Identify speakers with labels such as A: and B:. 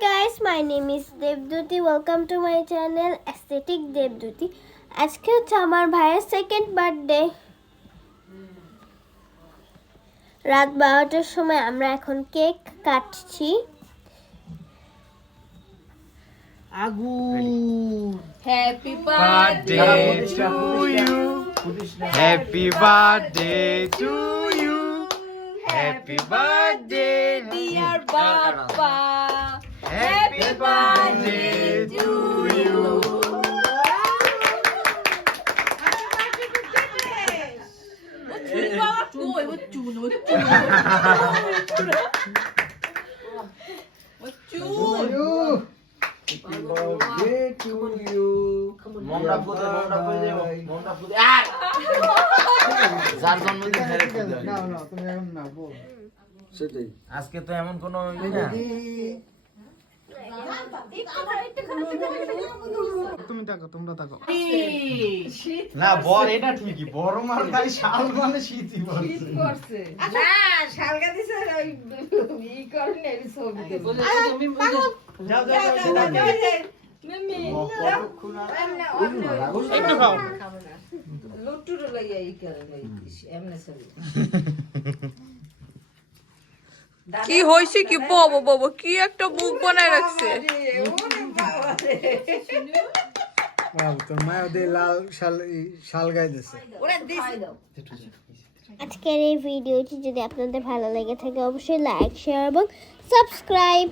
A: guys, my name is Debduti welcome to my channel aesthetic Debduti আজকে হচ্ছে আমার ভাইয়ের সেকেন্ড বার্থডে রাত বারোটার সময় আমরা এখন কেক কাটছি।
B: আগুন।
C: Happy
D: birthday to you. Happy birthday to you. Happy birthday,
C: dear বাবা
D: Happy birthday to you.
B: যার জন্মদিন
E: না না তুমি এখন না বল সেটাই
B: আজকে তো এমন কোনো
E: তুমি তাকো তোমরা তাকো
D: না বল এটা ঠিকই বড় মাল খাই শাল মানে শীতই বলছে
C: না শালগা দিছে ওই ই করনে এই ছবি
D: যাও যাও যাও, যাও
C: মিমি
E: একটু খাও।
C: লুটুর লইয়া ই করে লই এমনে ছবি।
F: কি হয়েছে কি? বাবু বাবু কি একটা মুখ বানায় রাখছে?
E: তোর মায়া দিয়ে লাল শাল শাল গায়ে দিছে।
A: আজকের এই ভিডিওটি যদি আপনাদের ভালো লেগে থাকে অবশ্যই লাইক শেয়ার এবং সাবস্ক্রাইব